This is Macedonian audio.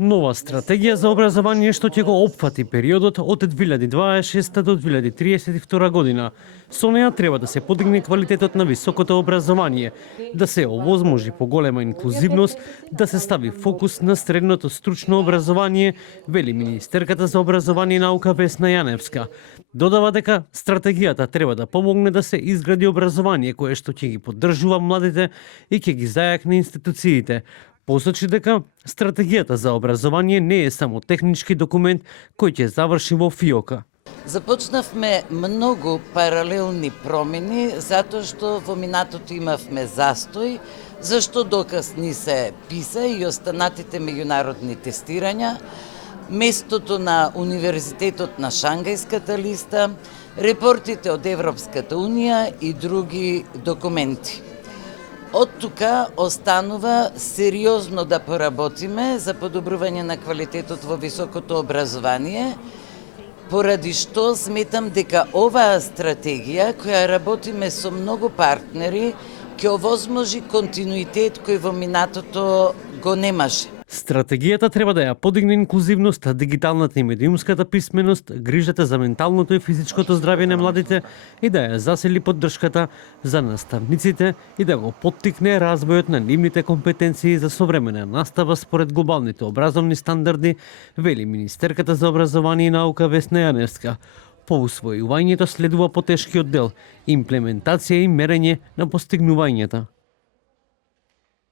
Нова стратегија за образование што ќе го опфати периодот од 2026 до 2032 година. Со неа треба да се подигне квалитетот на високото образование, да се овозможи поголема инклузивност, да се стави фокус на средното стручно образование, вели министерката за образование и наука Весна Јаневска. Додава дека стратегијата треба да помогне да се изгради образование кое што ќе ги поддржува младите и ќе ги зајакне институциите. Посочи дека стратегијата за образование не е само технички документ кој ќе заврши во фиока. Започнавме многу паралелни промени затоа што во минатото имавме застој, зашто доказ ни се PISA и останатите меѓународни тестирања, местото на Универзитетот на Шангајската листа, репортите од Европската унија и други документи. Од тука останува сериозно да поработиме за подобрување на квалитетот во високото образование, поради што сметам дека оваа стратегија, која работиме со многу партнери, ќе овозможи континуитет кој во минатото го немаше. Стратегијата треба да ја подигне инклузивноста, дигиталната и медиумската писменост, грижата за менталното и физичкото здравје на младите и да ја засили поддршката за наставниците и да го поттикне развојот на нивните компетенции за современа настава според глобалните образовни стандарди, вели министерката за образование и наука Весна Јаневска. По усвојувањето следува потешкиот дел – имплементација и мерење на постигнувањата.